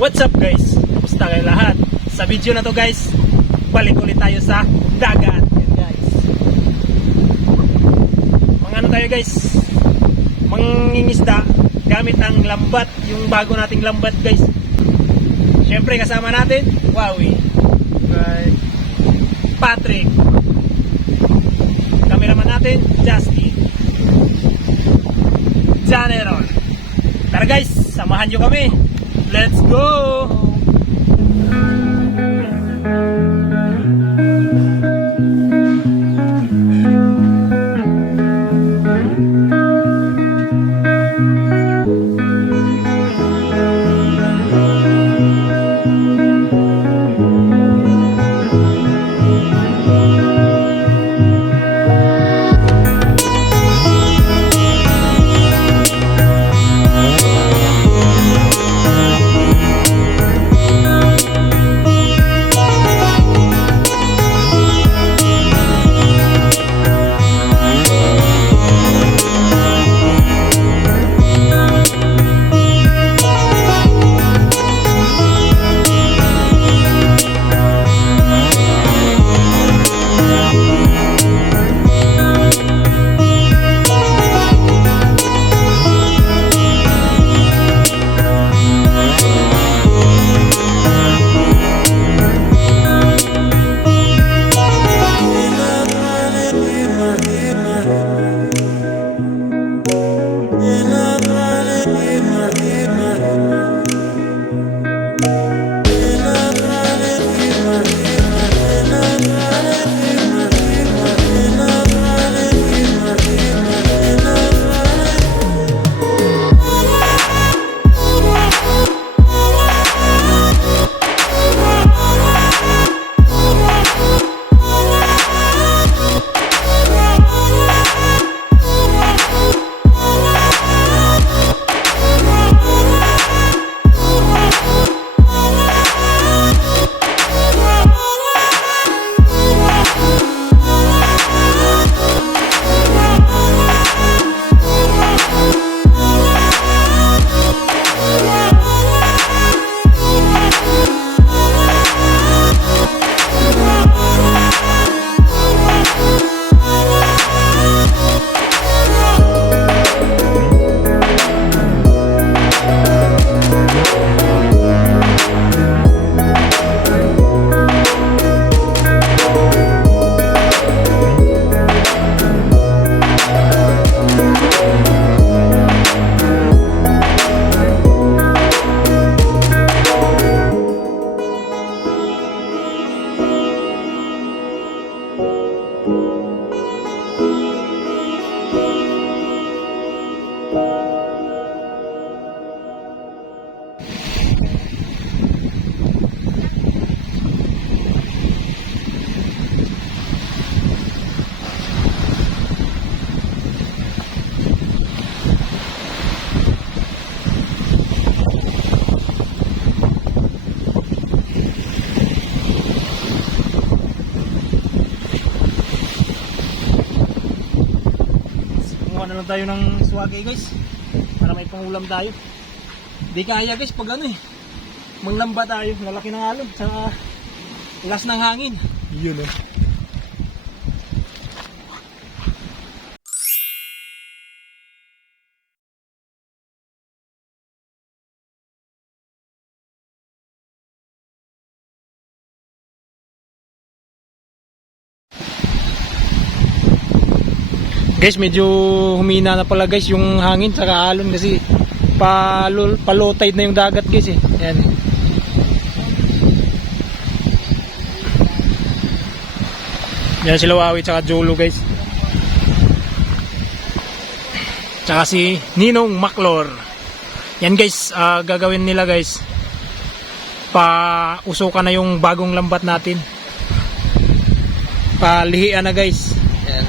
What's up guys? Kamusta kayo lahat? Sa video na to guys, balik ulit tayo sa dagat. Yan guys. Ano tayo guys? Mangingisda gamit ang lambat, yung bago nating lambat guys. Siyempre kasama natin, Wawi, Patrick, cameraman natin, Justy, Janeron. Tara guys, samahan nyo kami. Let's go! Na lang tayo ng swagi guys para may pangulam tayo. Di kaya guys pag ano manglamba tayo, lalaki ng alon sa las ng hangin. Yun guys, medyo humina na pala guys yung hangin sa alon kasi low tide na yung dagat guys Yan. Yan sila Wawi tsaka Jolo guys. Tsaka si Ninong Maklor. Yan guys, gagawin nila guys. Usukan na yung bagong lambat natin. Lihian na guys. Yan.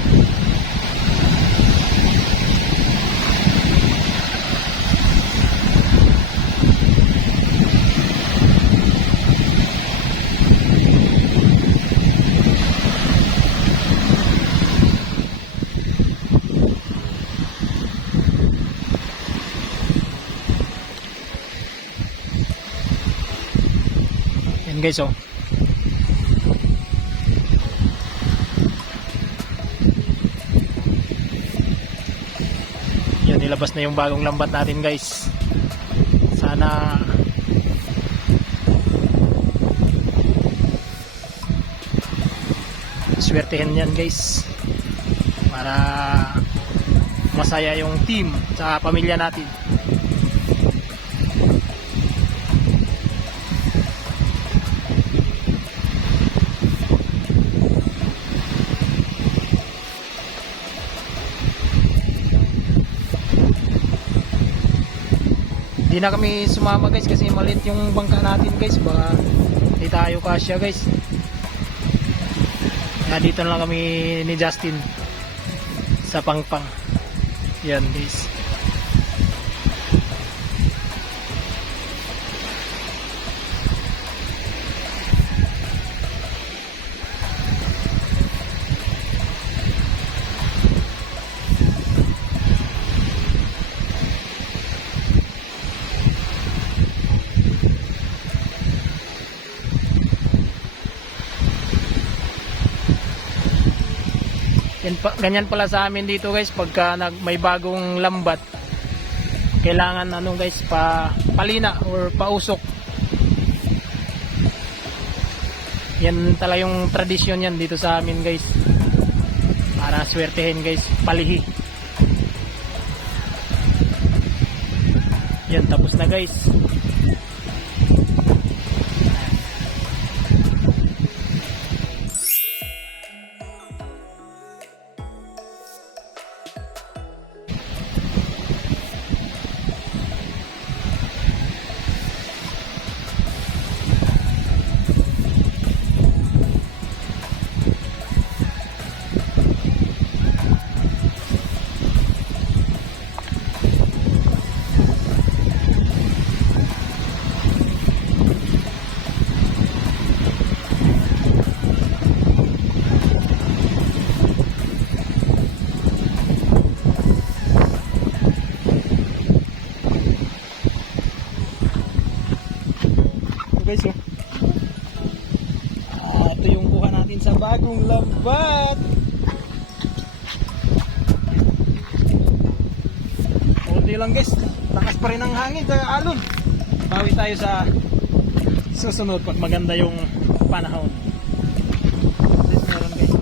guys oh. Yan, nilabas na yung bagong lambat natin guys. Sana swertehin yan guys para masaya yung team sa pamilya natin. Hindi na kami sumama guys kasi maliit yung bangka natin guys, baka hindi tayo kasya guys. Kaya dito na lang kami ni Justin sa Pangpang. Yan guys. Ganyan pala sa amin dito guys, pagka may bagong lambat, kailangan ano guys, palina or pausok. Yan talaga yung tradisyon yan dito sa amin guys, para swertehin guys, palihi. Yan, tapos na guys. Guys oh. Ito yung kuha natin sa bagong lambat. Kunti lang guys, lakas pa rin ang hangin sa alon. Bawi tayo sa susunod pag maganda yung panahon. Meron guys,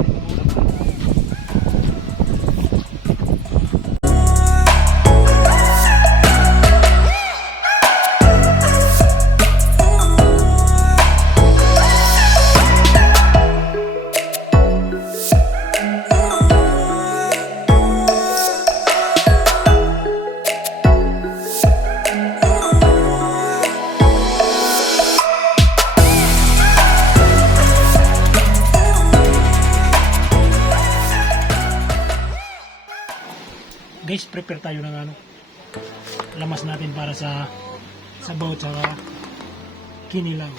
guys, prepare tayo ng ano, lamas natin para sa sabaw tsaka kinilaw.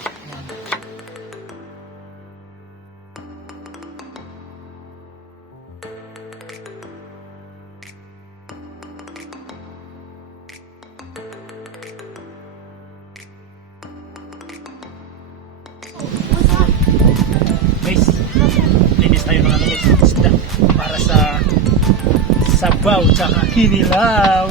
Guys, linis tayo ng ano guys, isda para sa sabaw tsaka kinilaw.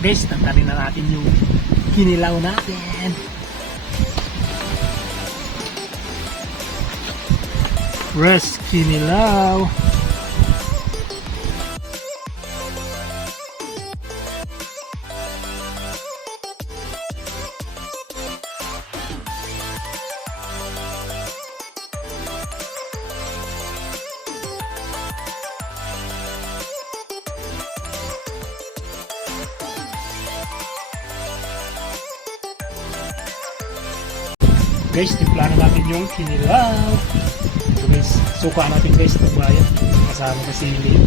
Guys, tanggalin na natin yung kinilaw natin. Fresh kinilaw. Guys, timpla na natin yung kinilaw. So guys, suka natin guys itong bayan. Kasama ka sili.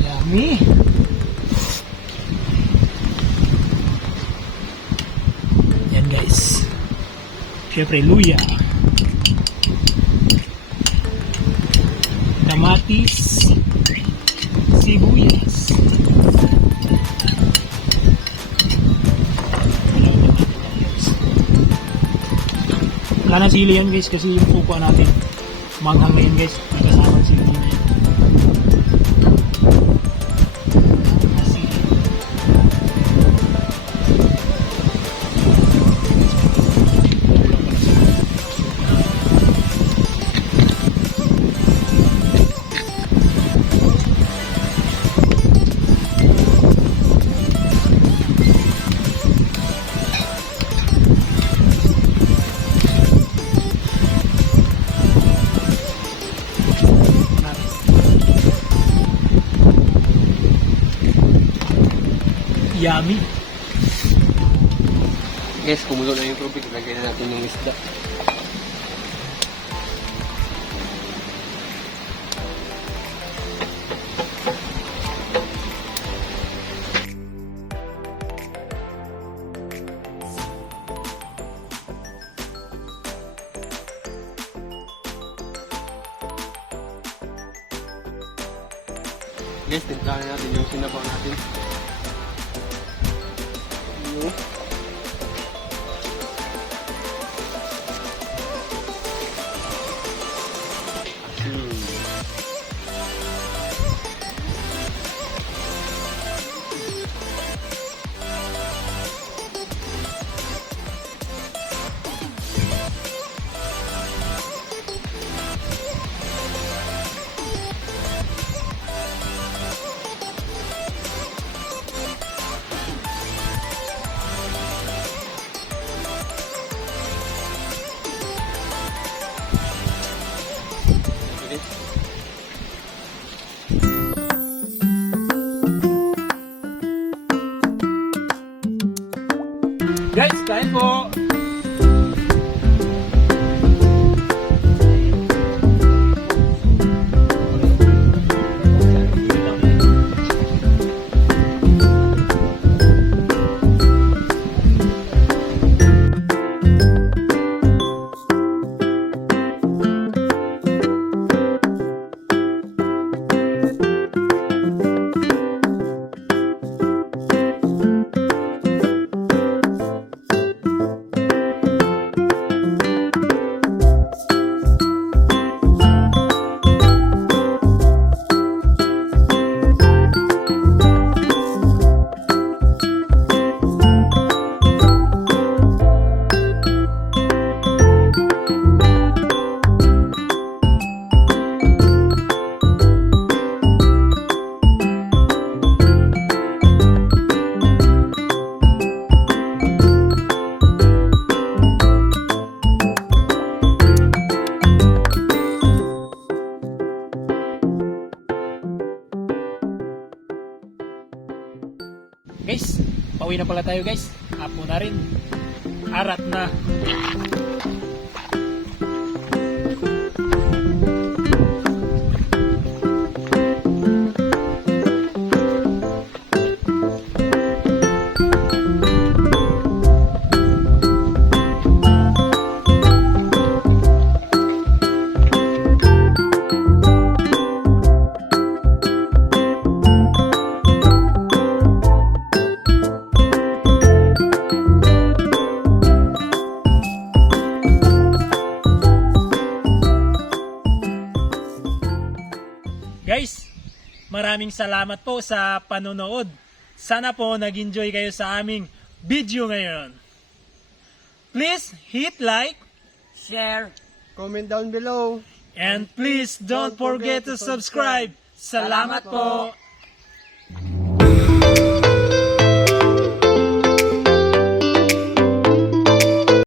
Yummy! Yan guys. Siyempre, luya. Kamatis, sibuyas. Wala na sili yan guys kasi yung suka natin manghang na yun guys. May kasamang sili na yan. Yummy. Guys, kumulo na yung tubig. Lagay na natin yung isda. Guys, tintahan natin yung sinabaw natin. Guys, kain po! Guys, pauwi na pala tayo guys. Hapon na rin. Arat na. maraming salamat po sa panonood. Sana po nag-enjoy kayo sa aming video ngayon. Please hit like, Share. Comment down below. and please don't forget to subscribe. Salamat po!